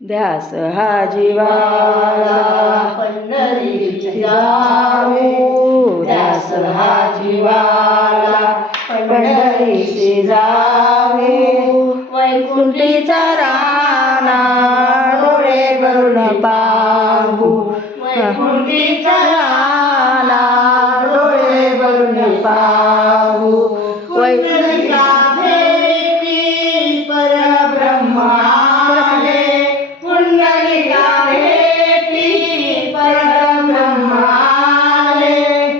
ध्यास हा जीवाला पंढरीची जाऊ, ध्यास हा जीवाला पंढरीशी जाऊ. वैकुंठीचा राणा डोळे भरून पाहू, वैकुंठीचा राणा डोळे भरून पाहू. वैकुंठीचा भेटी परब्रह्म आले, पुंडलिका भेटी परब्रह्म आले.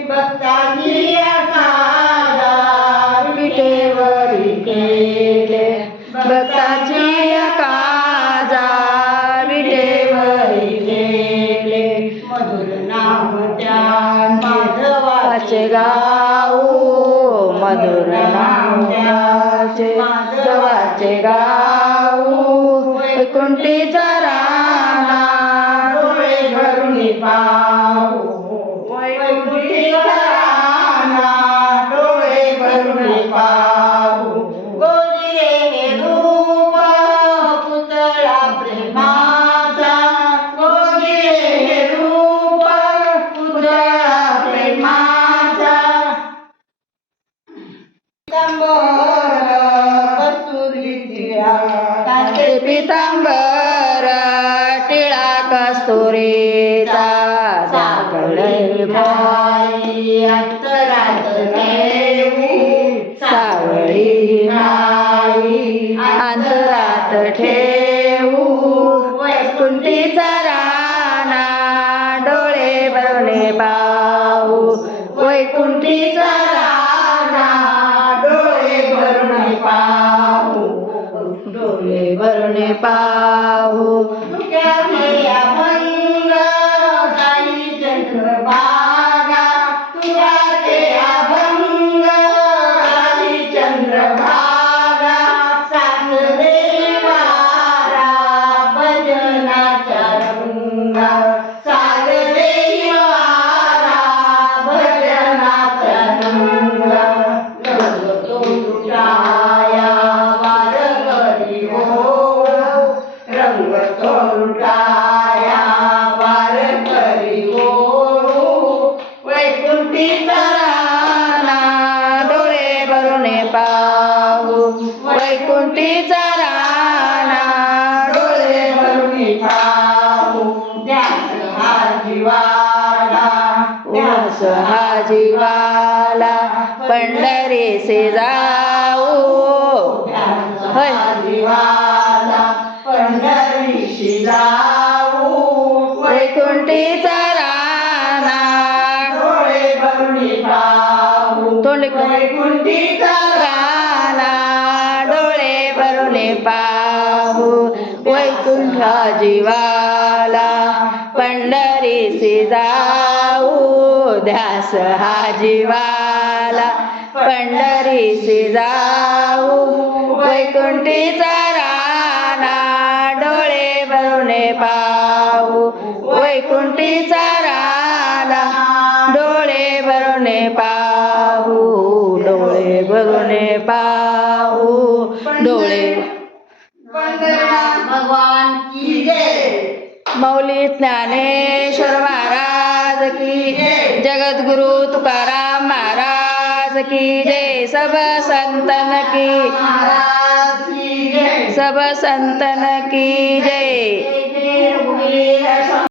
भक्तांची काळा विटेवरी केले, भक्ताची काजा विटेवरी केले. मधुर नाम ध्यान माधवाचे गाऊ, मधुर नाम त्याचे माधवाचे गाऊ. वैकुंठीचा राणा डोळे भरून पाहू, वैकुंठीचा राणा डोळे भरून पाहू. गोजिरे हे रूप पुतळा प्रेमाचा, गोजिरे हे रूप पुतळा प्रेमाचा. पितांबर कस्तुरी टिळा, ते पितांबर टिळा कस्तुरीचा. सावळे भाई अंतरात ठेवू, सावळी नाही अंतरात ठेवू. वैकुंठीचा राणा डोळे भरून पाहू, वैकुंठीचा राणा डोळे भरून पाहू. डोळे भरून पाहू. तुझ्या अभंग काही चंद्रभागा, तुझ्या अभंग काही चंद्रभागा. साथ देवारा भजनाचा रंगा, साथ देवारा भजनाचा रंगा. रंग तो लुटाया वारकरी हो, रंग तो लुटाया वारकरी हो. वैकुंठीचा राणा डोळे भरून पाहू, वैकुंठीचा राणा डोळे भरून पाहू. ध्यास हा जीवाला, ध्यास हा जीवाला पंढरीसे जाऊ. होय जीवाला पंढरीशी जाऊ. वैकुंठीचा राणा डोळे भरून पाहू, तोंड वैकुंठीचा राणा डोळे भरून पाहू. वैकुंठ जीवाला पंढरीसी जाऊ. ध्यास हा जीवाला पंढरीसी जाऊ. वैकुंठीचा राणा डोळे भरून पाहू, वैकुंठीचा राणा डोळे भरून पाहू. डोळे भरून पाहू, डोळे. भगवान की जय. मौली ज्ञानेश्वर महाराज की जय. जगद्गुरु तुकाराम महाराज की जय. सब संतन की महाराज की जय. सब संतन की जय.